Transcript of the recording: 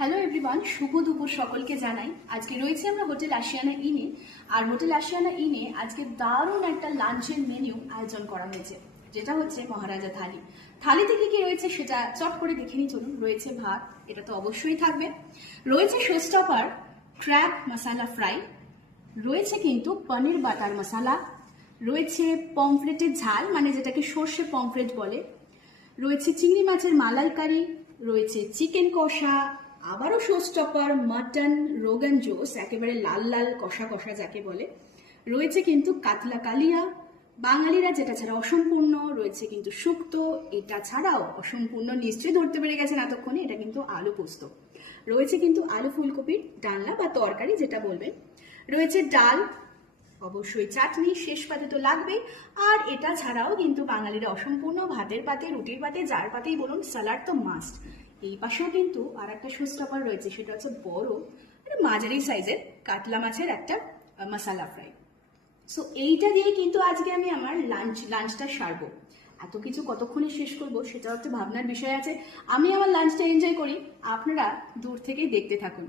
Hello everyone, শুভ দুপুর সকলকে জানাই। আজকে রয়েছে আমরা হোটেল আশিয়ানা ইনে। আর হোটেল আশিয়ানা ইনে আজকে দারুণ একটা লাঞ্চের মেনু আয়োজন করা হয়েছে, যেটা হচ্ছে মহারাজা থালি। থালিতে কি কি রয়েছে সেটা চট করে দেখে নিই চলুন। রয়েছে ভাত, এটা তো অবশ্যই থাকবে। রয়েছে শোস্টপার ক্র্যাব মশালা ফ্রাই। রয়েছে কিন্তু পনির বাটার মশালা। রয়েছে পমফ্রেটের ঝাল, মানে যেটাকে সর্ষে পমফ্রেট বলে। রয়েছে চিংড়ি মাছের মালাইকারি। রয়েছে চিকেন কষা, আবারও শোস্টপার মাটন রোগান জোস, একেবারে লাল লাল কষা কষা যাকে বলে। রয়েছে কিন্তু কাতলা কালিয়া, বাঙালিরা যেটা ছাড়া অসম্পূর্ণ। রয়েছে কিন্তু শুক্তো, এটা ছাড়াও অসম্পূর্ণ নিশ্চয়ই ধরতে পেরে গেছেন এতক্ষণে, এটা কিন্তু আলু পোস্ত। রয়েছে কিন্তু আলু ফুলকপির ডালনা বা তরকারি যেটা বলবেন। রয়েছে ডাল, অবশ্যই চাটনি, শেষ পাতে তো লাগবেই। আর এটা ছাড়াও কিন্তু বাঙালিরা অসম্পূর্ণ ভাতের পাতে, রুটির পাতে, যার পাতেই বলুন, স্যালাড তো মাস্ট। এই পাশেও কিন্তু আর একটা শোস্টপার রয়েছে, সেটা হচ্ছে বড় মাঝারি সাইজের কাতলা মাছের একটা মশালা ফ্রাই। সো এইটা দিয়ে কিন্তু আজকে আমি আমার লাঞ্চটা সারবো। এত কিছু কতক্ষণে শেষ করব সেটা একটা ভাবনার বিষয় আছে। আমি আমার লাঞ্চটা এনজয় করি, আপনারা দূর থেকেই দেখতে থাকুন।